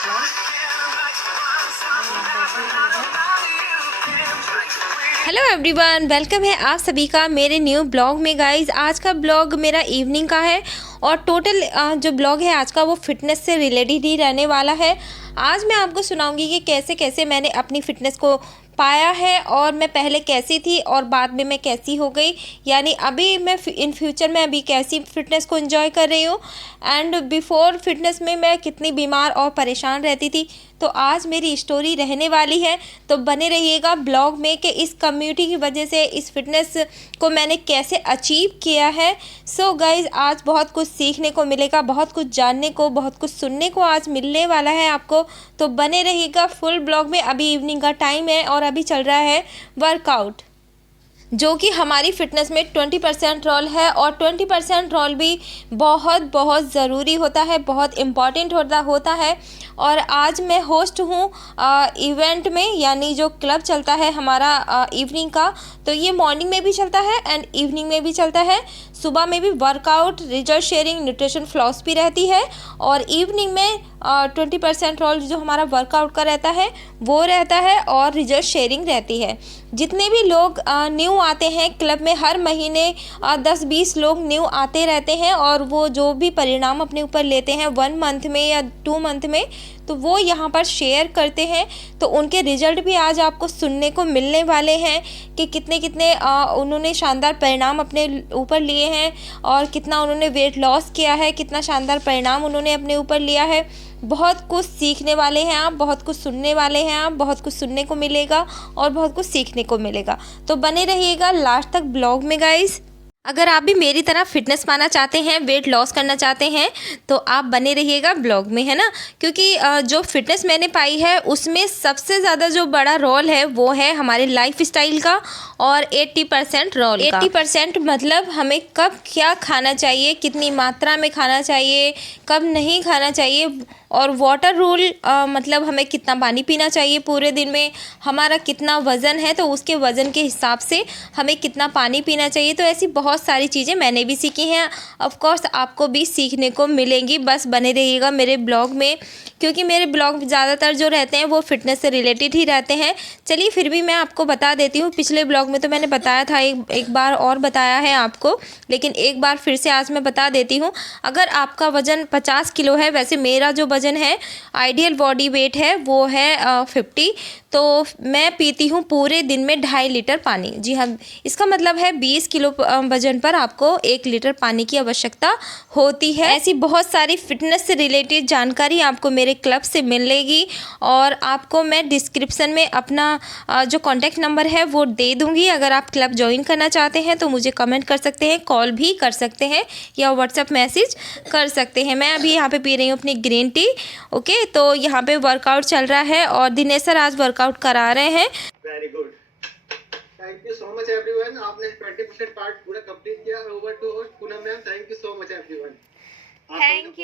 Hello everyone, welcome है आप सभी का मेरे न्यू ब्लॉग में। गाइज, आज का ब्लॉग मेरा इवनिंग का है और टोटल जो ब्लॉग है आज का वो फिटनेस से रिलेटेड ही रहने वाला है। आज मैं आपको सुनाऊंगी कि कैसे कैसे मैंने अपनी फ़िटनेस को पाया है और मैं पहले कैसी थी और बाद में मैं कैसी हो गई, यानी अभी मैं इन फ्यूचर में अभी कैसी फ़िटनेस को एंजॉय कर रही हूँ एंड बिफोर फिटनेस में मैं कितनी बीमार और परेशान रहती थी। तो आज मेरी स्टोरी रहने वाली है, तो बने रहिएगा ब्लॉग में कि इस कम्युनिटी की वजह से इस फिटनेस को मैंने कैसे अचीव किया है। सो गाइज, आज बहुत कुछ सीखने को मिलेगा, बहुत कुछ जानने को, बहुत कुछ सुनने को आज मिलने वाला है आपको। तो बने रहिएगा फुल ब्लॉग में। अभी इवनिंग का टाइम है और अभी चल रहा है वर्कआउट, जो कि हमारी फ़िटनेस में 20% रोल है और 20% रोल भी बहुत बहुत ज़रूरी होता है, बहुत इम्पॉर्टेंट होता है। और आज मैं होस्ट हूँ इवेंट में, यानी जो क्लब चलता है हमारा इवनिंग का, तो ये मॉर्निंग में भी चलता है एंड इवनिंग में भी चलता है। सुबह में भी workout, result sharing, nutrition philosophy रहती है और इवनिंग में 20% रोल जो हमारा वर्कआउट का रहता है वो रहता है और रिजल्ट शेयरिंग रहती है। जितने भी लोग न्यू आते हैं क्लब में, हर महीने 10-20 लोग न्यू आते रहते हैं और वो जो भी परिणाम अपने ऊपर लेते हैं 1 मंथ में या 2 मंथ में, तो वो यहाँ पर शेयर करते हैं। तो उनके रिजल्ट भी आज आपको सुनने को मिलने वाले हैं कि कितने कितने उन्होंने शानदार परिणाम अपने ऊपर लिए हैं और कितना उन्होंने वेट लॉस किया है, कितना शानदार परिणाम उन्होंने अपने ऊपर लिया है। बहुत कुछ सीखने वाले हैं आप, बहुत कुछ सुनने वाले हैं आप, बहुत कुछ सुनने को मिलेगा और बहुत कुछ सीखने को मिलेगा। तो बने रहिएगा लास्ट तक ब्लॉग में गाइस। अगर आप भी मेरी तरह फिटनेस पाना चाहते हैं, वेट लॉस करना चाहते हैं, तो आप बने रहिएगा ब्लॉग में, है ना। क्योंकि जो फिटनेस मैंने पाई है उसमें सबसे ज़्यादा जो बड़ा रोल है वो है हमारे लाइफ स्टाइल का और 80% रोल का। 80% मतलब हमें कब क्या खाना चाहिए, कितनी मात्रा में खाना चाहिए, कब नहीं खाना चाहिए, और वाटर रूल मतलब हमें कितना पानी पीना चाहिए पूरे दिन में, हमारा कितना वज़न है तो उसके वज़न के हिसाब से हमें कितना पानी पीना चाहिए। तो ऐसी बहुत सारी चीज़ें मैंने भी सीखी हैं, ऑफ कोर्स आपको भी सीखने को मिलेंगी। बस बने रहिएगा मेरे ब्लॉग में, क्योंकि मेरे ब्लॉग ज़्यादातर जो रहते हैं वो फिटनेस से रिलेटेड ही रहते हैं। चलिए फिर भी मैं आपको बता देती हूँ। पिछले ब्लॉग में तो मैंने बताया था, एक बार और बताया है आपको, लेकिन एक बार फिर से आज मैं बता देती हूँ। अगर आपका वज़न 50 किलो है, वैसे मेरा जो वज़न है, आइडियल बॉडी वेट है वो है 50, तो मैं पीती हूँ पूरे दिन में 2.5 लीटर पानी। जी हाँ, इसका मतलब है 20 किलो वज़न पर आपको 1 लीटर पानी की आवश्यकता होती है। ऐसी बहुत सारी फिटनेस से रिलेटेड जानकारी आपको मेरे क्लब से मिलेगी और आपको मैं डिस्क्रिप्शन में अपना जो कॉन्टैक्ट नंबर है वो दे दूँगी। अगर आप क्लब ज्वाइन करना चाहते हैं तो मुझे कमेंट कर सकते हैं, कॉल भी कर सकते हैं या व्हाट्सएप मैसेज कर सकते हैं। मैं अभी यहाँ पे पी रही हूँ अपनी ग्रीन टी। ओके, तो यहाँ पे वर्कआउट चल रहा है और दिनेश सर आज वर्कआउट करा रहे हैं। Very good, thank you so much everyone. आपने 20% पार्ट पूरा कंप्लीट किया। Over to host Poonam ma'am, thank you so much everyone. Thank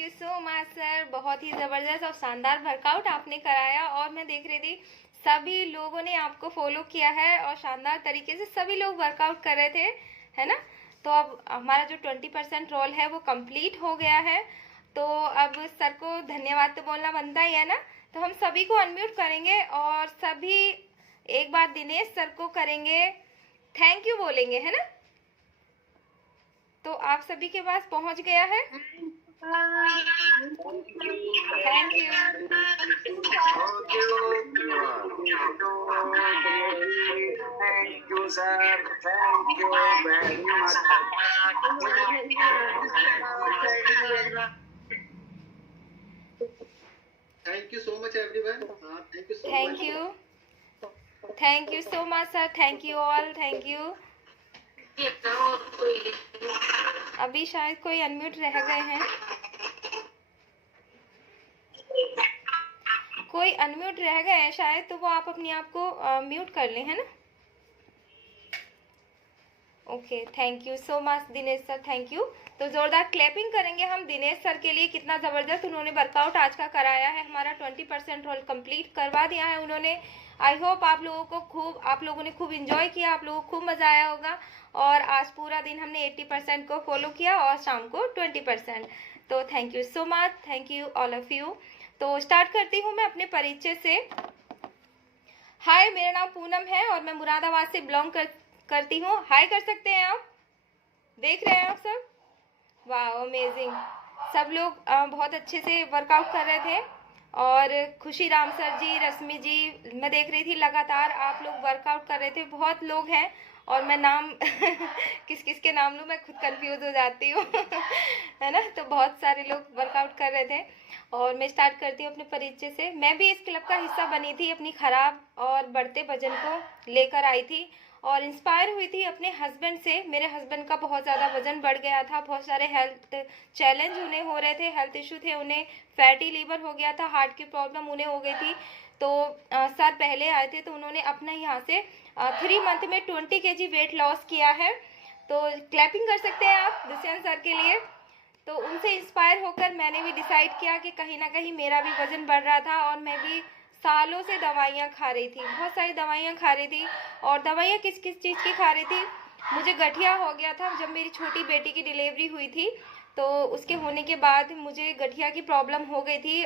you so much sir. बहुत ही ज़बरदस्त और शानदार वर्कआउट आपने कराया और मैं देख रही थी सभी लोगों ने आपको फॉलो किया है और शानदार तरीके से सभी लोग वर्कआउट कर रहे थे, है ना। तो अब हमारा जो 20% रोल है वो कंप्लीट हो गया है, तो अब सर को धन्यवाद तो बोलना बनता ही है ना। तो हम सभी को अनम्यूट करेंगे और सभी एक बार दिनेश सर को करेंगे, थैंक यू बोलेंगे, है ना। तो आप सभी के पास पहुंच गया है। Thank you. Thank you so much everyone. Thank you so thank you, thank you so much sir, thank you all, thank you. अभी शायद कोई अनम्यूट रह गए हैं, कोई अनम्यूट रह गए हैं शायद, तो वो आप अपने आप को म्यूट कर लें, है ना। Okay, thank you so much Dinesh sir, thank you. तो ज़ोरदार क्लैपिंग करेंगे हम दिनेश सर के लिए, कितना ज़बरदस्त उन्होंने वर्कआउट आज का कराया है। हमारा 20% रोल कंप्लीट करवा दिया है उन्होंने। आई होप आप लोगों ने खूब इंजॉय किया, आप लोगों को खूब मज़ा आया होगा। और आज पूरा दिन हमने 80% को फॉलो किया और शाम को 20%। तो thank you so much, thank you all of you. तो स्टार्ट करती हूँ मैं अपने परिचय से। हाय, मेरा नाम पूनम है और मैं मुरादाबाद से बिलोंग करती हूँ। हाय कर सकते हैं आप, देख रहे हैं आप सब? वाह, अमेजिंग। सब लोग बहुत अच्छे से वर्कआउट कर रहे थे और खुशी राम सर जी, रश्मि जी, मैं देख रही थी लगातार आप लोग वर्कआउट कर रहे थे। बहुत लोग हैं और मैं नाम किस किस के नाम लूँ, मैं खुद कंफ्यूज हो जाती हूँ है ना। तो बहुत सारे लोग वर्कआउट कर रहे थे और मैं स्टार्ट करती हूँ अपने परिचय से। मैं भी इस क्लब का हिस्सा बनी थी, अपनी खराब और बढ़ते वजन को लेकर आई थी और इंस्पायर हुई थी अपने हस्बैंड से। मेरे हस्बैंड का बहुत ज़्यादा वजन बढ़ गया था, बहुत सारे हेल्थ चैलेंज उन्हें हो रहे थे, हेल्थ इशू थे उन्हें, फैटी लीवर हो गया था, हार्ट की प्रॉब्लम उन्हें हो गई थी। तो सर पहले आए थे तो उन्होंने अपना यहाँ से 3 मंथ में 20 kg वेट लॉस किया है। तो क्लैपिंग कर सकते हैं आप दुष्यंत सर के लिए। तो उनसे इंस्पायर होकर मैंने भी डिसाइड किया कि कहीं ना कहीं मेरा भी वज़न बढ़ रहा था और मैं भी सालों से दवाइयाँ खा रही थी, बहुत सारी दवाइयाँ खा रही थी। और दवाइयाँ किस किस चीज़ की खा रही थी? मुझे गठिया हो गया था जब मेरी छोटी बेटी की डिलीवरी हुई थी। तो उसके होने के बाद मुझे गठिया की प्रॉब्लम हो गई थी।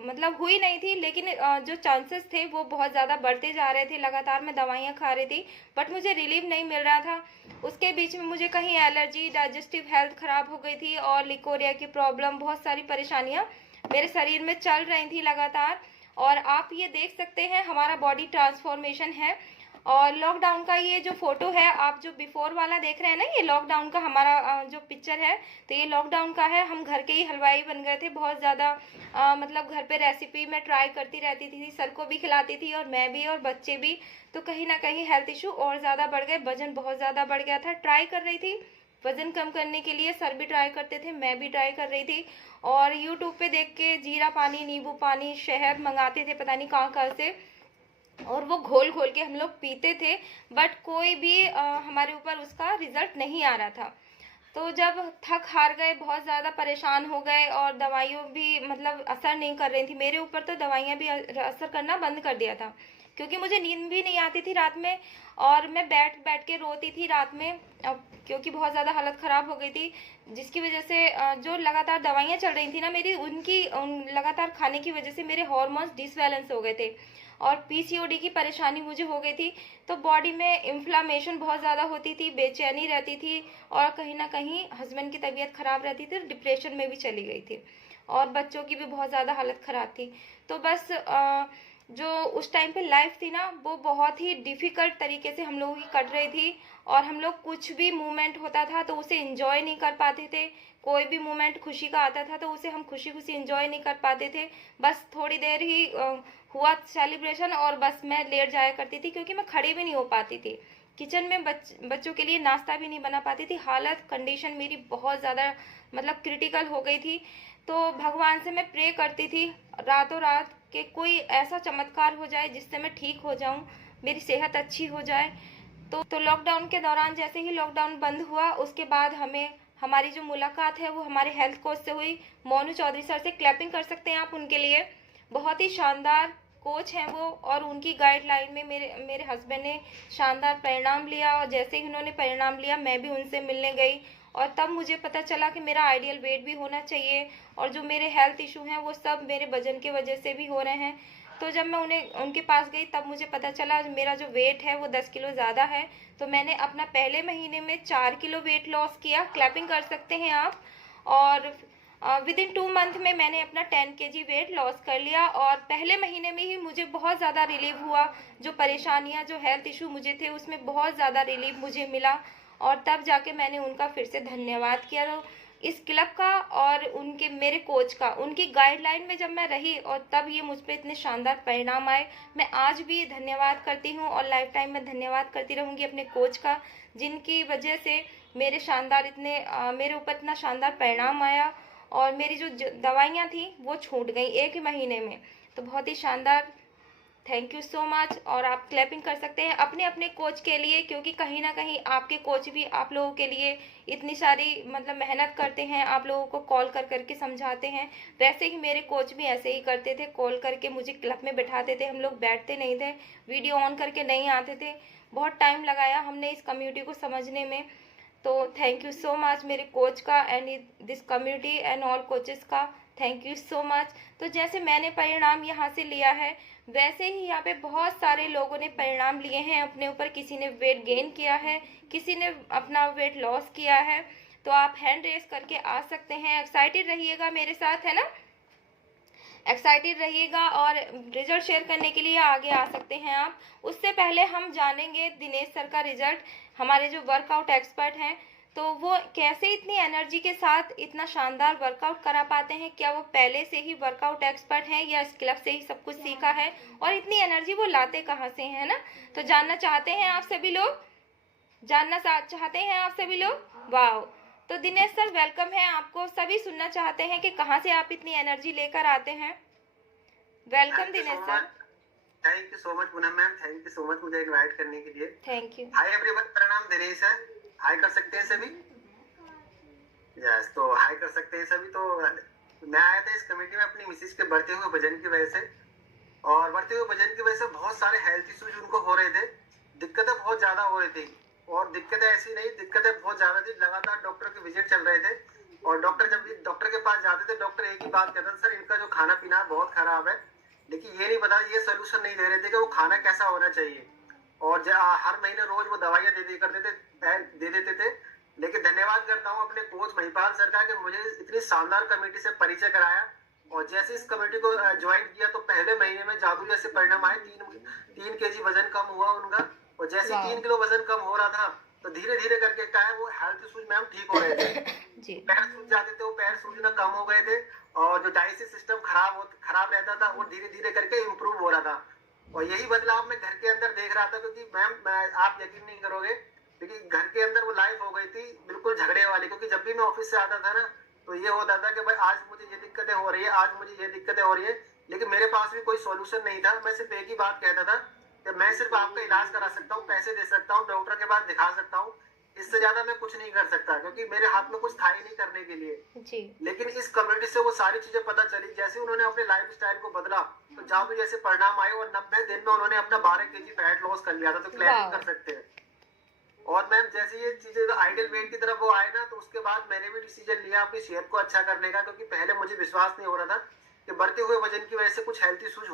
मतलब हुई नहीं थी, लेकिन जो चांसेस थे वो बहुत ज़्यादा बढ़ते जा रहे थे। लगातार मैं दवाइयाँ खा रही थी बट मुझे रिलीफ नहीं मिल रहा था। उसके बीच में मुझे कहीं एलर्जी, डाइजेस्टिव हेल्थ ख़राब हो गई थी और लिकोरिया की प्रॉब्लम, बहुत सारी परेशानियाँ मेरे शरीर में चल रही थी लगातार। और आप ये देख सकते हैं हमारा बॉडी ट्रांसफॉर्मेशन है। और लॉकडाउन का ये जो फोटो है, आप जो बिफोर वाला देख रहे हैं ना, ये लॉकडाउन का हमारा जो पिक्चर है, तो ये लॉकडाउन का है। हम घर के ही हलवाई बन गए थे, बहुत ज़्यादा मतलब घर पे रेसिपी मैं ट्राई करती रहती थी, सर को भी खिलाती थी और मैं भी और बच्चे भी। तो कहीं ना कहीं हेल्थ इशू और ज़्यादा बढ़ गए, वजन बहुत ज़्यादा बढ़ गया था। ट्राई कर रही थी वजन कम करने के लिए, सर भी ट्राई करते थे, मैं भी ट्राई कर रही थी। और यूट्यूब पे देख के जीरा पानी, नींबू पानी, शहद मंगाते थे पता नहीं कहाँ कहाँ से, और वो घोल घोल के हम लोग पीते थे, बट कोई भी हमारे ऊपर उसका रिजल्ट नहीं आ रहा था। तो जब थक हार गए, बहुत ज़्यादा परेशान हो गए और दवाइयों भी मतलब असर नहीं कर रही थी मेरे ऊपर, तो दवाइयाँ भी असर करना बंद कर दिया था, क्योंकि मुझे नींद भी नहीं आती थी रात में और मैं बैठ बैठ के रोती थी रात में, क्योंकि बहुत ज़्यादा हालत ख़राब हो गई थी। जिसकी वजह से जो लगातार दवाइयाँ चल रही थी ना मेरी, उनकी लगातार खाने की वजह से मेरे हार्मोन्स डिसबैलेंस हो गए थे और पीसीओडी की परेशानी मुझे हो गई थी। तो बॉडी में इन्फ्लामेशन बहुत ज़्यादा होती थी, बेचैनी रहती थी और कहीं ना कहीं हस्बैंड की तबीयत ख़राब रहती थी, डिप्रेशन में भी चली गई थी और बच्चों की भी बहुत ज़्यादा हालत ख़राब थी। तो बस जो उस टाइम पे लाइफ थी ना, वो बहुत ही डिफ़िकल्ट तरीके से हम लोगों की कट रही थी और हम लोग कुछ भी मूवमेंट होता था तो उसे इंजॉय नहीं कर पाते थे। कोई भी मोमेंट खुशी का आता था तो उसे हम खुशी खुशी इंजॉय नहीं कर पाते थे। बस थोड़ी देर ही हुआ सेलिब्रेशन और बस मैं लेट जाया करती थी, क्योंकि मैं खड़ी भी नहीं हो पाती थी। किचन में बच्चों के लिए नाश्ता भी नहीं बना पाती थी। हालत कंडीशन मेरी बहुत ज़्यादा मतलब क्रिटिकल हो गई थी। तो भगवान से मैं प्रे करती थी रातों रात कि कोई ऐसा चमत्कार हो जाए जिससे मैं ठीक हो जाऊं, मेरी सेहत अच्छी हो जाए। तो लॉकडाउन के दौरान जैसे ही लॉकडाउन बंद हुआ, उसके बाद हमारी जो मुलाकात है वो हमारे हेल्थ कोच से हुई, मोनू चौधरी सर से। क्लैपिंग कर सकते हैं आप उनके लिए, बहुत ही शानदार कोच हैं वो। और उनकी गाइडलाइन में मेरे हस्बैंड ने शानदार परिणाम लिया और जैसे ही उन्होंने परिणाम लिया मैं भी उनसे मिलने गई और तब मुझे पता चला कि मेरा आइडियल वेट भी होना चाहिए और जो मेरे हेल्थ इशू हैं वो सब मेरे वजन की वजह से भी हो रहे हैं। तो जब मैं उनके पास गई तब मुझे पता चला मेरा जो वेट है वो 10 किलो ज़्यादा है। तो मैंने अपना पहले महीने में 4 किलो वेट लॉस किया। क्लैपिंग कर सकते हैं आप। और विद इन 2 मंथ में मैंने अपना 10 kg वेट लॉस कर लिया और पहले महीने में ही मुझे बहुत ज़्यादा रिलीफ हुआ। जो परेशानियां, जो हेल्थ इशू मुझे थे उसमें बहुत ज़्यादा रिलीफ मुझे मिला और तब जाके मैंने उनका फिर से धन्यवाद किया। तो इस क्लब का और उनके मेरे कोच का, उनकी गाइडलाइन में जब मैं रही और तब ये मुझ पर इतने शानदार परिणाम आए। मैं आज भी धन्यवाद करती हूँ और लाइफ टाइम में धन्यवाद करती रहूँगी अपने कोच का, जिनकी वजह से मेरे मेरे ऊपर इतना शानदार परिणाम आया और मेरी जो दवाइयाँ थी वो छूट गई 1 महीने में। तो बहुत ही शानदार, थैंक यू सो मच। और आप क्लैपिंग कर सकते हैं अपने अपने कोच के लिए, क्योंकि कहीं ना कहीं आपके कोच भी आप लोगों के लिए इतनी सारी मतलब मेहनत करते हैं, आप लोगों को कॉल कर करके समझाते हैं। वैसे ही मेरे कोच भी ऐसे ही करते थे, कॉल करके मुझे क्लब में बैठाते थे, हम लोग बैठते नहीं थे, वीडियो ऑन करके नहीं आते थे। बहुत टाइम लगाया हमने इस कम्युनिटी को समझने में। तो थैंक यू सो मच मेरे कोच का and this community and all coaches का। Thank you so much. तो जैसे मैंने परिणाम यहाँ से लिया है, वैसे ही यहाँ पे बहुत सारे लोगों ने परिणाम लिए हैं अपने ऊपर। किसी ने वेट गेन किया है, किसी ने अपना वेट लॉस किया है। तो आप हैंड रेस करके आ सकते हैं। एक्साइटेड रहिएगा मेरे साथ, है ना, एक्साइटेड रहिएगा और रिजल्ट शेयर करने के लिए आगे आ सकते हैं आप। उससे पहले हम जानेंगे दिनेश सर का रिजल्ट, हमारे जो वर्कआउट एक्सपर्ट हैं। तो वो कैसे इतनी एनर्जी के साथ इतना शानदार वर्कआउट करा पाते हैं? क्या वो पहले से ही वर्कआउट एक्सपर्ट हैं या इस क्लब से ही सब कुछ सीखा है? और इतनी एनर्जी वो लाते कहाँ से हैं, है ना? तो जानना चाहते हैं आप सभी लोग, चाहते हैं आप सभी लोग? वाह! तो दिनेश सर वेलकम है आपको। सभी सुनना चाहते हैं कि कहाँ से आप इतनी एनर्जी लेकर आते हैं। Welcome Dinesh sir. Thank you so much Poonam ma'am, thank you so much मुझे इनवाइट करने के लिए। Thank you. हाय एवरीवन, मेरा नाम दिनेश है। हाय कर सकते हैं सभी? यस, तो हाय कर सकते हैं सभी। तो मैं आया था इस कमेटी में अपनी मिसेज के बढ़ते हुए वजन की वजह से, और बढ़ते हुए वजन की वजह से बहुत सारे हेल्थ इश्यूज उनको हो रहे थे। दिक्कतें बहुत ज्यादा हो रही थी, और दिक्कतें ऐसी नहीं, दिक्कतें बहुत ज्यादा थी। लगातार डॉक्टर के विजिट चल रहे थे, और डॉक्टर जब भी डॉक्टर के पास जाते थे, डॉक्टर एक ही बात कहता था, सर इनका जो खाना पीना बहुत खराब है। लेकिन ये नहीं बता, ये सोल्यूशन नहीं दे रहे थे कि वो खाना कैसा होना चाहिए। और हर महीने रोज वो दवाइयां दे देते थे। लेकिन धन्यवाद करता हूँ अपने कोच महिपाल सर का कि मुझे इतनी शानदार कमेटी से परिचय कराया। और जैसे इस कमेटी को ज्वाइन किया तो पहले महीने में जादू जैसे परिणाम आए। 3 kg वजन कम हुआ उनका, और जैसे 3 किलो वजन कम हो रहा था तो धीरे धीरे करके क्या है, वो हेल्थ इश्यूज मैम ठीक हो रहे थे। पैर सूज जाते थे, वो पैर सूजना कम हो गए थे, और जो डाइजेस्टिव सिस्टम खराब रहता था वो धीरे धीरे करके इम्प्रूव हो रहा था। और यही बदलाव मैं घर के अंदर देख रहा था, क्योंकि मैम आप यकीन नहीं करोगे, क्योंकि घर के अंदर वो लाइफ हो गई थी बिल्कुल झगड़े वाली। क्योंकि जब भी मैं ऑफिस से आता था ना, तो ये होता था कि भाई आज मुझे ये दिक्कतें हो रही है, आज मुझे ये दिक्कतें हो रही है, लेकिन मेरे पास भी कोई सॉल्यूशन नहीं था। मैं सिर्फ एक ही बात कहता था कि मैं सिर्फ आपका इलाज करा सकता हूँ, पैसे दे सकता हूँ, डॉक्टर के पास दिखा सकता हूँ, इससे ज्यादा मैं कुछ नहीं कर सकता, क्योंकि मेरे हाथ में कुछ था ही नहीं करने के लिए जी। लेकिन इस कम्युनिटी से वो सारी चीजें पता चली। जैसे उन्होंने अपने लाइफ स्टाइल को बदला तो जादू जैसे परिणाम आए, और 90 दिन में उन्होंने अपना 12 kg फैट लॉस कर लिया था। तो क्लैरिंग कर सकते हैं। और मैम जैसे ये चीजें आइडियल वेट की तरफ वो आए ना, तो उसके बाद मैंने भी डिसीजन लिया अपनी सेहत को अच्छा करने का, क्योंकि पहले मुझे विश्वास नहीं हो रहा था कि बढ़ते हुए वजन की वजह से कुछ हेल्थ इश्यूज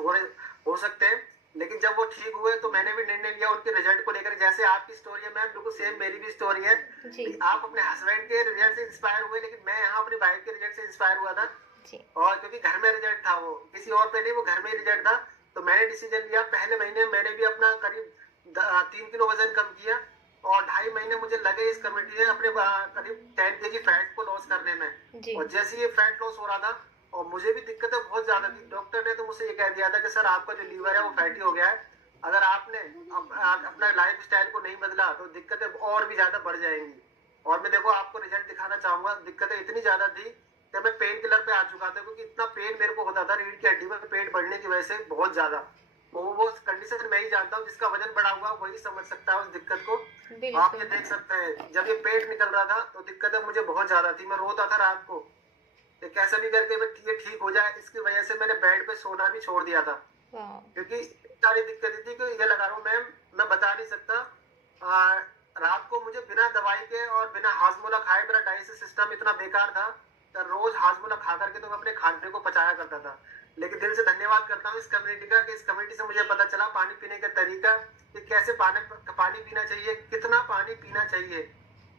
हो सकते हैं। लेकिन जब वो ठीक हुए तो मैंने भी निर्णय लिया उनके रिजल्ट को लेकर। जैसे आपकी स्टोरी है मैम, बिल्कुल सेम मेरी भी स्टोरी है। आप अपने हस्बैंड के रिजल्ट से इंस्पायर हुए, लेकिन मैं यहाँ अपनी वाइफ के रिजल्ट से इंस्पायर हुआ था। और क्योंकि घर में रिजल्ट था, वो किसी और पे नहीं, वो घर में रिजल्ट था, तो मैंने डिसीजन लिया। पहले महीने मैंने भी अपना करीब 3 किलो वजन कम किया, और 2.5 महीने मुझे लगे इस कमेटी ने अपने करीब 10 kg फैट को लॉस करने में। और जैसे ये फैट लॉस हो रहा था, और मुझे भी दिक्कतें बहुत ज्यादा थी, डॉक्टर ने तो मुझे ये कह दिया था कि सर आपका जो लीवर है वो फैटी हो गया है, अगर आपने अपना लाइफ स्टाइल को नहीं बदला तो दिक्कतें और भी ज्यादा बढ़ जाएंगी। और मैं देखो आपको रिजल्ट दिखाना चाहूंगा। दिक्कतें इतनी ज्यादा थी कि मैं पेन किलर पे आ चुका था, क्योंकि इतना पेन मेरे को होता था रीढ़ की हड्डी में पेट बढ़ने की वजह से बहुत ज्यादा। वो कंडीशन मैं ही जानता हूँ, जिसका वजन बढ़ा हुआ वही समझ सकता है उस दिक्कत को। आप ये देख सकते हैं, जब ये पेट निकल रहा था तो दिक्कतें मुझे बहुत ज्यादा थी। मैं रोता था रात को, कैसे भी करके ये ठीक हो जाए। इसकी वजह से मैंने बेड पे सोना भी छोड़ दिया था, क्योंकि सारी दिक्कतें थी। कि ये लगा रहा हूँ मैम, मैं बता नहीं सकता। रात को मुझे बिना दवाई के और बिना हाजमोला खाए, मेरा डाइजेस्टिव सिस्टम इतना बेकार था, तो रोज हाजमोला खा करके तो मैं अपने खाने को पचाया करता था। लेकिन दिल से धन्यवाद करता हूँ इस कम्युनिटी का, कि इस कम्युनिटी से मुझे पता चला पानी पीने का तरीका, कि कैसे पानी पीना चाहिए, कितना पानी पीना चाहिए,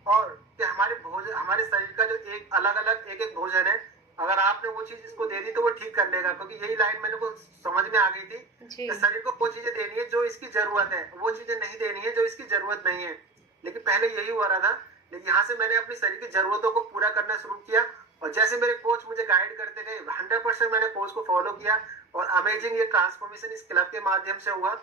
और कि हमारे शरीर का जो एक अलग अलग एक भोजन है, अगर आपने वो चीज इसको दे दी तो वो ठीक कर लेगा। क्योंकि यही लाइन मैंने को समझ में आ गई थी कि शरीर को वो चीजें देनी है जो इसकी जरूरत है, वो चीजें नहीं देनी है जो इसकी जरूरत नहीं है। लेकिन पहले यही हो रहा था। लेकिन यहाँ से मैंने अपनी शरीर की जरूरतों को पूरा करना शुरू किया, और जैसे मेरे कोच मुझे गाइड करते गए 100% मैंने कोच को फॉलो किया, और अमेजिंग ये ट्रांसफॉर्मेशन इस क्लब के माध्यम से हुआ।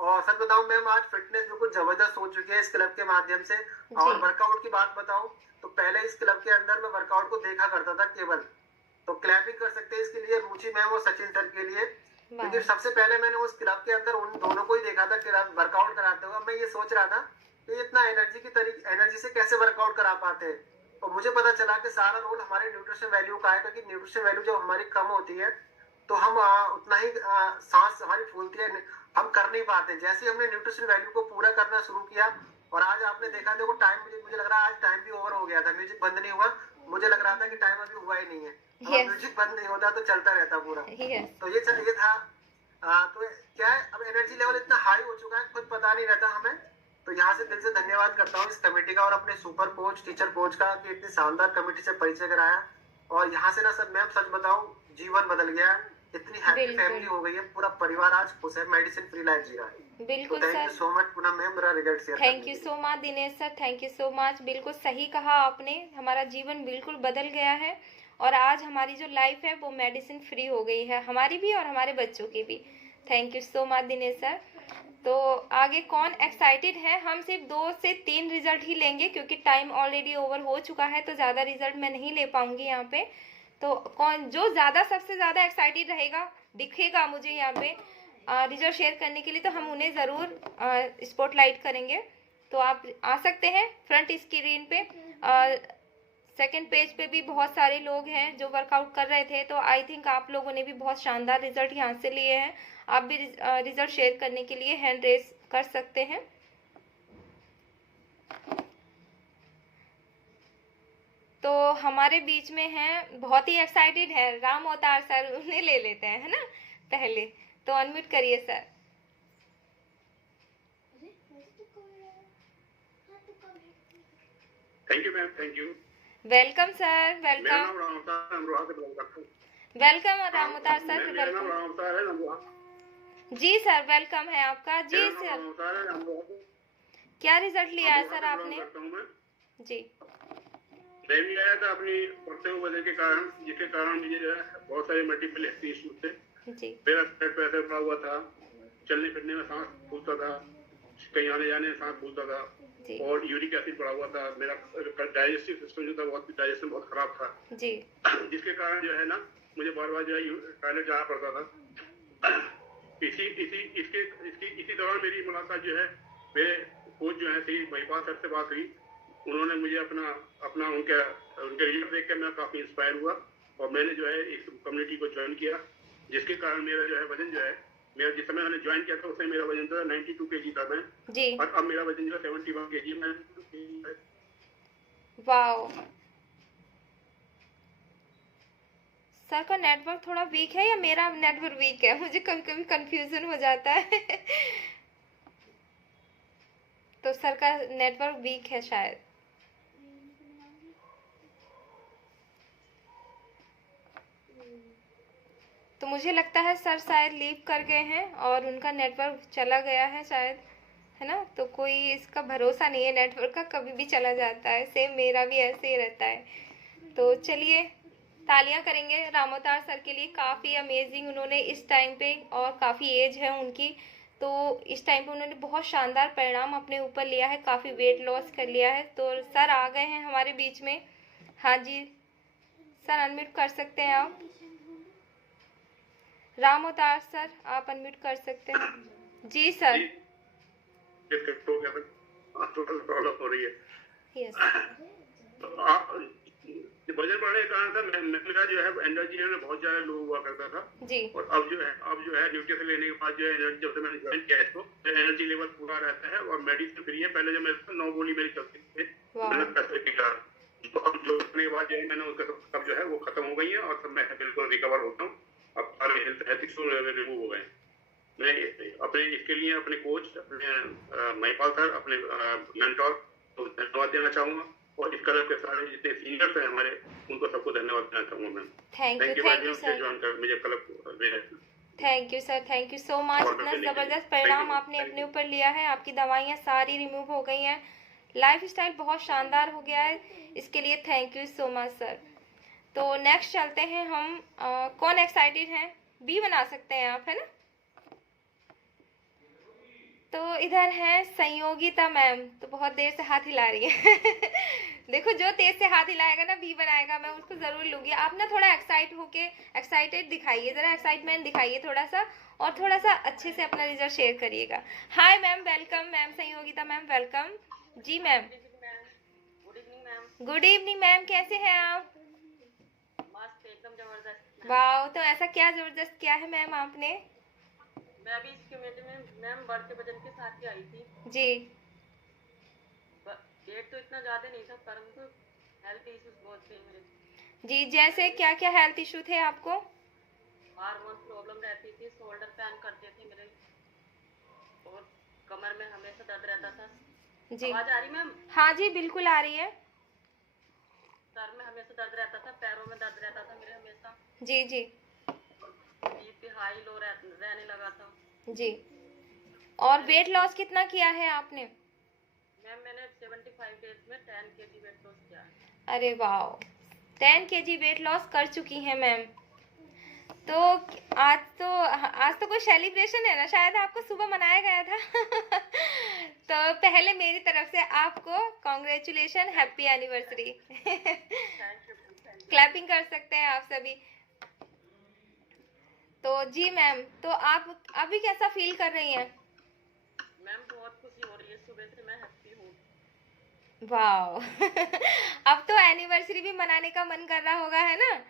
और सच बताऊं मैम, आज फिटनेस बिल्कुल जबरदस्त हो चुकी है इस क्लब के माध्यम से। और वर्कआउट की बात बताऊं तो पहले इस क्लब के अंदर मैं वर्कआउट को देखा करता था केवल। तो क्लैपिंग कर सकते हैं इसके लिए रुचि मैम और सचिन सर के लिए, क्योंकि सबसे पहले मैंने उस क्लब के अंदर उन दोनों को ही देखा था कि वर्कआउट कराते हुए। मैं ये सोच रहा था कि इतना एनर्जी से कैसे वर्कआउट करा पाते हैं। और मुझे पता चला कि सारा रोल हमारे न्यूट्रिशन वैल्यू का है, क्योंकि न्यूट्रिशन वैल्यू जब हमारी कम होती है तो हम उतना ही सांस हमारी फूलती है, हम कर नहीं पाते। जैसे हमने न्यूट्रिशन वैल्यू को पूरा करना शुरू किया, और आज आपने देखा, देखो टाइम मुझे लग रहा है आज टाइम भी ओवर हो गया था, म्यूजिक बंद नहीं हुआ, मुझे लग रहा था कि टाइम अभी हुआ ही नहीं है। यस म्यूजिक बंद नहीं होता तो चलता रहता पूरा। यस तो ये था। तो क्या है, अब एनर्जी लेवल इतना हाई हो चुका है, खुद पता नहीं रहता हमें। तो यहाँ से दिल से धन्यवाद करता हूँ इस कमेटी का और अपने सुपर कोच टीचर कोच का कि इतनी शानदार कमेटी से परिचय कराया। और यहाँ से ना सर मैम सच बताऊं, जीवन बदल गया है। इतनी हैप्पी बिल्कुल फैमिली हो गई है, पूरा परिवार आज खुश है, मेडिसिन फ्री लाइफ जी रहा है। तो बिल्कुल thank you sir. So much पुनः मैम मेरा रिजल्ट शेयर थैंक करने यू के सो लिए। Much Dinesh sir, thank you so much. बिल्कुल सही कहा आपने, हमारा जीवन बिल्कुल बदल गया है और आज हमारी जो लाइफ है वो मेडिसिन फ्री हो गई है, हमारी भी और हमारे बच्चों की भी। Thank you so much Dinesh sir. तो आगे कौन एक्साइटेड है? हम सिर्फ 2 से 3 रिजल्ट ही लेंगे क्योंकि टाइम ऑलरेडी ओवर हो चुका है, तो ज़्यादा रिजल्ट मैं नहीं ले पाऊंगी यहाँ पे। तो कौन जो ज़्यादा सबसे ज़्यादा एक्साइटेड रहेगा, दिखेगा मुझे यहाँ पे रिजल्ट शेयर करने के लिए, तो हम उन्हें ज़रूर स्पॉटलाइट करेंगे। तो आप आ सकते हैं फ्रंट स्क्रीन पे। सेकंड पेज पे भी बहुत सारे लोग हैं जो वर्कआउट कर रहे थे, तो आई थिंक आप लोगों ने भी बहुत शानदार रिजल्ट यहाँ से लिए हैं। आप भी रिजल्ट शेयर करने के लिए हैंड रेस कर सकते हैं। तो हमारे बीच में हैं, बहुत ही एक्साइटेड है राम अवतार सर, उन्हें ले लेते हैं, है ना पहले। तो अनम्यूट करिए sir. Thank you ma'am, thank you. Welcome sir, मेरा वेलकम। नाम राम अवतार है, अमरोहा से बिलोंग करता हूँ। वेलकम राम अवतार सर, मेरा नाम वेलकम। राम अवतार है, अमरोहा। जी सर, वेलकम है आपका। जी मेरा नाम सर, राम अवतार है, अमरोहा से। क्या रिजल्ट लिया है अमरोहा सर से बिलोंग आपने? करता हूँ मैं। जी मैं भी आया था अपनी बढ़ते हुए वजन के कारण, जिसके कारण मुझे जो है बहुत सारे मल्टीपल हेल्थ इश्यूज थे। जी मेरा ब्लड प्रेशर बढ़ा हुआ था, चलने फिरने में सांस फूलता था, कहीं आने जाने में सांस फूलता था, जी और यूरिक एसिड बढ़ा हुआ था। मेरा डाइजेस्टिव सिस्टम जो था, डाइजेशन बहुत खराब था, जी जिसके कारण जो है ना मुझे बार बार जो है टॉयलेट जाना पड़ता था। इसी दौरान मेरी मुलाकात जो है मेरे कोच जो है श्री महिपाल सर से बात हुई। उन्होंने मुझे अपना उनके रिजल्ट देख कर मैं काफी इंस्पायर हुआ और मैंने जो है इस कम्युनिटी को ज्वाइन किया, जिसके कारण मेरा जो है वजन जो है, मेरा जिस समय मैंने ज्वाइन किया था उस समय मेरा वजन जो है 92 kg था मैं, जी। और अब मेरा वजन जो है 71 kg मैं। वाओ, सर का नेटवर्क थोड़ा वीक है या मेरा नेटवर्क वीक है? मुझे कभी कभी कंफ्यूजन हो जाता है। तो सर का नेटवर्क वीक है शायद। तो मुझे लगता है सर शायद लीव कर गए हैं और उनका नेटवर्क चला गया है शायद, है ना। तो कोई इसका भरोसा नहीं है, नेटवर्क का कभी भी चला जाता है। सेम मेरा भी ऐसे ही रहता है। तो चलिए तालियां करेंगे रामोतार सर के लिए, काफ़ी अमेजिंग उन्होंने इस टाइम पे, और काफ़ी एज है उनकी, तो इस टाइम पे उन्होंने बहुत शानदार परिणाम अपने ऊपर लिया है, काफ़ी वेट लॉस कर लिया है। तो सर आ गए हैं हमारे बीच में। हाँ जी सर, अनम्यूट कर सकते हैं आप। राम अवतार सर, आप अनम्यूट कर सकते हैं। जी सर। प्रॉब्लम हो रही है। यस तो वजन बढ़ने के कारण सर मेरा जो है एनर्जी है बहुत ज्यादा लो हुआ करता था, जी। और अब जो है न्यूट्रिशन लेने के बाद जो है एनर्जी, जब से मैंने ज्वाइन किया इसको, एनर्जी लेवल पूरा रहता है और मेडिसिन फ्री है। पहले जो मेरे 9 गोली मेरी चलती थी मतलब पैसे के कारण, तो अब जो करने के बाद जो है मैंने उसका सब जो है वो खत्म हो गई है और सब मैं बिल्कुल रिकवर होता हूँ। अब सारे हेल्थ इश्यू रिमूव हो गए। मैं अपने इसके लिए अपने कोच, अपने महिपाल सर, अपने मेंटोर को धन्यवाद देना चाहूंगा, और इस क्लब के सारे जितने सीनियर्स हैं हमारे, उनको सबको धन्यवाद देना चाहूंगा ma'am. Thank you sir, join कर मुझे club. Thank you sir, thank you so much. इतना ज़बरदस्त परिणाम आपने अपने ऊपर लिया है, आपकी दवाइयाँ सारी रिमूव हो गई हैं, लाइफ स्टाइल बहुत शानदार हो गया है, इसके लिए thank you so much sir. तो नेक्स्ट चलते हैं हम। कौन एक्साइटेड हैं? बी बना सकते हैं आप, है ना। तो इधर है संयोगिता मैम, तो बहुत देर से हाथ हिला रही है। देखो जो तेज से हाथ हिलाएगा ना बी बनाएगा, मैं उसको जरूर लूंगी। आप ना थोड़ा एक्साइटेड दिखाइए, जरा एक्साइटमेंट दिखाइए थोड़ा सा, और थोड़ा सा अच्छे से अपना रिजल्ट शेयर करिएगा। Hi ma'am, welcome ma'am, Sanyogita ma'am welcome. जी ma'am. Good evening ma'am. Good evening ma'am, कैसे हैं आप? मस्त, एकदम जबरदस्त। वाह, तो ऐसा क्या जबरदस्त किया है मैम आपने? मैं भी इस कमेटी में मैम बढ़ते वजन के साथ ही आई थी जी। वेट तो इतना ज्यादा नहीं था, परंतु हेल्थ इश्यूज बहुत थे मेरे। जी, जैसे क्या क्या हेल्थ इशू थे आपको? हार्मोन प्रॉब्लम रहती थी, शोल्डर पेन करते थे मेरे, और कमर में हमेशा दर्द रहता था। जी आवाज आ रही मैम? हाँ जी, बिल्कुल आ रही है। सर में हमेशा दर्द रहता था, पैरों में दर्द रहता था मेरे हमेशा। जी जी बीपी हाई लो रहने लगा था। जी। और वेट लॉस कितना किया है आपने? मैम मैंने 75 डेज में 10 kg वेट लॉस किया है। अरे वाह, 10 kg वेट लॉस कर चुकी हैं मैम। तो आज तो कोई सेलिब्रेशन है ना, शायद आपको सुबह मनाया गया था। तो पहले मेरी तरफ से आपको congratulation, happy anniversary. Thank you. Clapping कर सकते हैं आप सभी। तो जी मैम, तो आप अभी कैसा फील कर रही हैं? मैम बहुत खुशी हो रही है, सुबह से मैं हैप्पी हूँ। वाओ। अब तो एनिवर्सरी भी मनाने का मन कर रहा होगा, है ना?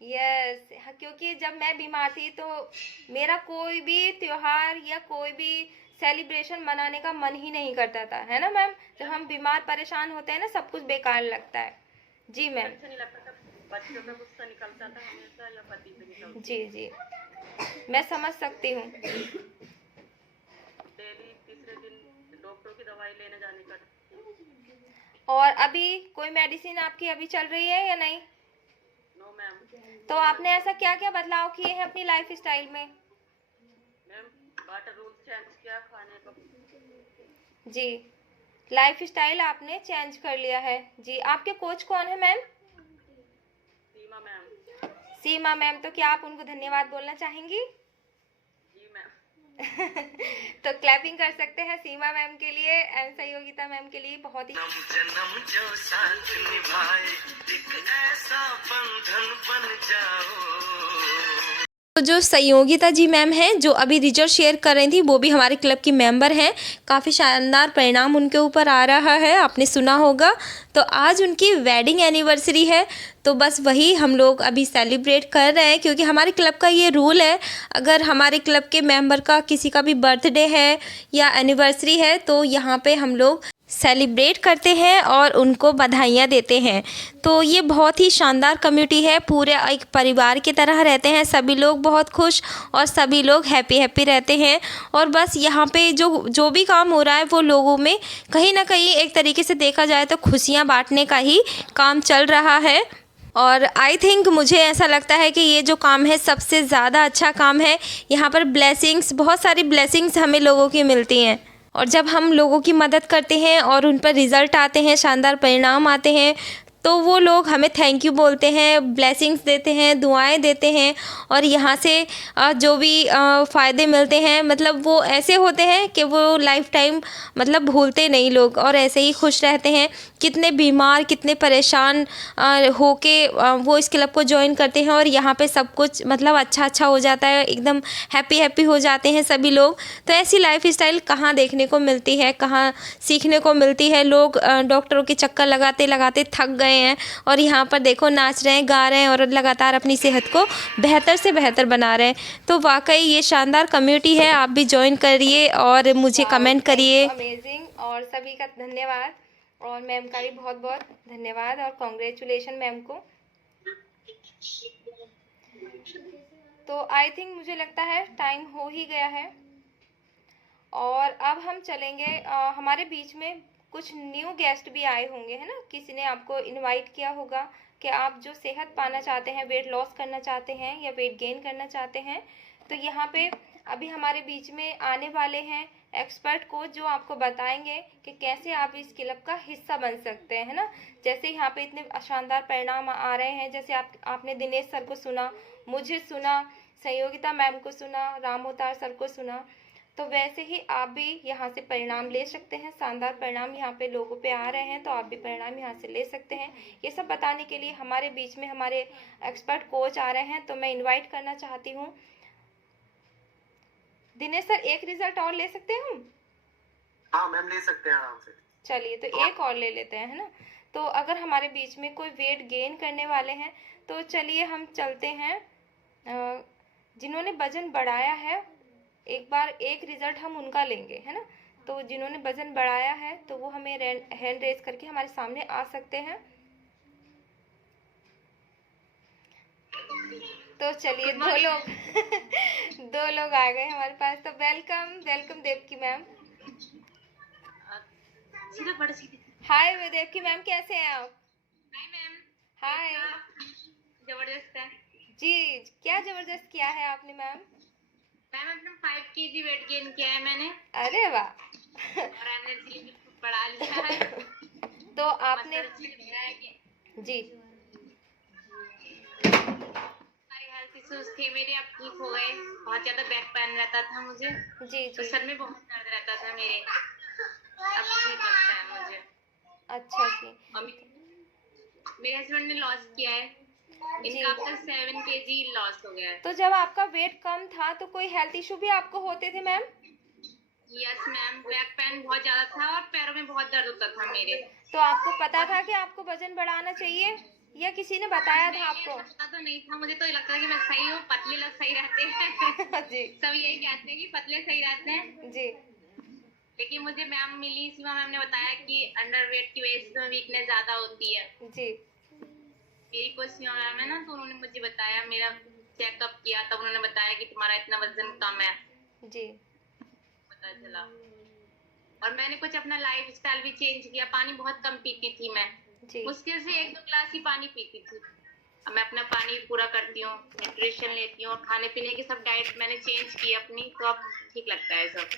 यस, क्योंकि जब मैं बीमार थी तो मेरा कोई भी त्योहार या कोई भी सेलिब्रेशन मनाने का मन ही नहीं करता था, है ना मैम? जब हम बीमार परेशान होते हैं ना, सब कुछ बेकार लगता है। जी मैम। अच्छा नहीं लगता था, बच्चों पे गुस्सा निकलता था हमेशा, या पति पे निकलता। जी जी, मैं समझ सकती हूँ। डेली तीसरे दिन डॉक्टर की दवाई लेने जाने का। और अभी कोई मेडिसिन आपकी अभी चल रही है या नहीं? No ma'am. तो आपने ऐसा क्या क्या बदलाव किए हैं अपनी लाइफ स्टाइल में? मैम वाटर रूल चेंज किया, खाने का। जी, लाइफ स्टाइल आपने चेंज कर लिया है। जी, आपके कोच कौन है ma'am? Seema ma'am. Seema ma'am, तो क्या आप उनको धन्यवाद बोलना चाहेंगी? जी मैम। तो क्लैपिंग कर सकते हैं सीमा मैम के लिए एंड सहयोगिता मैम के लिए। बहुत ही जन्म जो साथ निभाए, एक ऐसा बंधन बन जाओ। तो जो सहयोगिता जी मैम हैं, जो अभी रिजल्ट शेयर कर रही थी, वो भी हमारे क्लब की मेंबर हैं। काफ़ी शानदार परिणाम उनके ऊपर आ रहा है, आपने सुना होगा। तो आज उनकी वेडिंग एनिवर्सरी है, तो बस वही हम लोग अभी सेलिब्रेट कर रहे हैं, क्योंकि हमारे क्लब का ये रूल है, अगर हमारे क्लब के मेंबर का किसी का भी बर्थडे है या एनिवर्सरी है तो यहाँ पे हम लोग सेलिब्रेट करते हैं और उनको बधाइयाँ देते हैं। तो ये बहुत ही शानदार कम्युनिटी है, पूरे एक परिवार की तरह रहते हैं सभी लोग, बहुत खुश और सभी लोग हैप्पी रहते हैं। और बस यहाँ पे जो भी काम हो रहा है वो लोगों में कहीं ना कहीं एक तरीके से देखा जाए तो खुशियाँ बांटने का ही काम चल रहा है। और आई थिंक मुझे ऐसा लगता है कि ये जो काम है सबसे ज़्यादा अच्छा काम है। यहाँ पर ब्लेसिंग्स, बहुत सारी ब्लेसिंग्स हमें लोगों की मिलती हैं, और जब हम लोगों की मदद करते हैं और उन पर रिज़ल्ट आते हैं, शानदार परिणाम आते हैं, तो वो लोग हमें थैंक यू बोलते हैं, ब्लेसिंग्स देते हैं, दुआएं देते हैं। और यहाँ से जो भी फ़ायदे मिलते हैं, मतलब वो ऐसे होते हैं कि वो लाइफ टाइम मतलब भूलते नहीं लोग, और ऐसे ही खुश रहते हैं। कितने बीमार, कितने परेशान होके वो इस क्लब को ज्वाइन करते हैं, और यहाँ पे सब कुछ मतलब अच्छा हो जाता है, एकदम हैप्पी हो जाते हैं सभी लोग। तो ऐसी लाइफ स्टाइल कहाँ देखने को मिलती है, कहाँ सीखने को मिलती है। लोग डॉक्टरों के चक्कर लगाते लगाते थक गए हैं, और यहाँ पर देखो नाच रहे हैं, गा रहे हैं, और लगातार अपनी सेहत को बेहतर से बेहतर बना रहे हैं। तो वाकई ये शानदार कम्युनिटी है, आप भी ज्वाइन करिए और मुझे कमेंट करिए। अमेजिंग, और सभी का धन्यवाद, और मैम का भी बहुत बहुत धन्यवाद, और कॉन्ग्रेचुलेशन मैम को। तो आई थिंक मुझे लगता है टाइम हो ही गया है, और अब हम चलेंगे। हमारे बीच में कुछ न्यू गेस्ट भी आए होंगे, है ना? किसी ने आपको इनवाइट किया होगा कि आप जो सेहत पाना चाहते हैं, वेट लॉस करना चाहते हैं या वेट गेन करना चाहते हैं, तो यहाँ पे अभी हमारे बीच में आने वाले हैं एक्सपर्ट कोच, जो आपको बताएंगे कि कैसे आप इस क्लब का हिस्सा बन सकते हैं, है ना? जैसे यहाँ पे इतने शानदार परिणाम आ रहे हैं, जैसे आपने दिनेश सर को सुना, मुझे सुना, सहयोगिता मैम को सुना, रामोतार सर को सुना, तो वैसे ही आप भी यहाँ से परिणाम ले सकते हैं। शानदार परिणाम यहाँ पे लोगों पे आ रहे हैं, तो आप भी परिणाम यहाँ से ले सकते हैं। ये सब बताने के लिए हमारे बीच में हमारे एक्सपर्ट कोच आ रहे हैं, तो मैं इनवाइट करना चाहती हूँ। दिनेश सर, एक रिजल्ट और ले सकते हैं हम? हाँ मैम, ले सकते हैं आराम से। चलिए, तो एक और ले लेते हैं, है ना? तो अगर हमारे बीच में कोई वेट गेन करने वाले हैं, तो चलिए हम चलते हैं। जिन्होंने वजन बढ़ाया है, एक बार एक रिजल्ट हम उनका लेंगे, है ना? तो जिन्होंने वजन बढ़ाया है तो वो हमें हैंड रेज करके हमारे सामने आ सकते हैं। तो चलिए दो लोग आ गए हमारे पास, तो welcome Devaki ma'am. Hi Devaki ma'am, कैसे हैं आप? Hi ma'am. हाय। जबरदस्त है जी, क्या जबरदस्त किया है आपने मैम? मैम। अपना 5 kg वेट गेन किया है मैंने। अरे वाह। और एनर्जी लेवल बढ़ा लिया है। तो आपने जी सारे हेल्थ इश्यूज थे मेरे, अब ठीक हो गए। बहुत ज्यादा बैक पेन रहता था मुझे, जी तो जी। सर में बहुत दर्द रहता था मेरे, अब ठीक लगता है मुझे। अच्छा जी। और मेरे हस्बैंड ने लॉस किया है, इनका अब तक 7 kg लॉस हो गया है। तो जब आपका वेट कम था तो कोई हेल्थ इशू भी आपको होते थे ma'am? Yes ma'am, back pain बहुत ज्यादा था और पैरों में बहुत दर्द होता था मेरे। तो आपको पता था कि आपको वजन बढ़ाना चाहिए या किसी ने बताया था आपको? पता तो नहीं था, मुझे तो लगता है कि मैं सही हूँ, पतले लोग सही रहते हैं। जी सब यही कहते हैं कि पतले सही रहते हैं। जी। लेकिन मुझे मैम मिली, सीमा मैम ने बताया कि अंडर वेट की वजह से वीकनेस ज्यादा होती है। जी। मेरी कोई सीमा मैम है ना, तो उन्होंने मुझे बताया, मेरा चेकअप किया, तब उन्होंने बताया कि तुम्हारा इतना वजन कम है। जी। पता चला। और मैंने कुछ अपना लाइफ स्टाइल भी चेंज किया। पानी बहुत कम पीती थी मैं, जी। मुश्किल से 1-2 गिलास ही पानी पीती थी। अब मैं अपना पानी पूरा करती हूँ, न्यूट्रिशन लेती हूँ, खाने पीने की सब डाइट मैंने चेंज की अपनी, तो अब ठीक लगता है सब।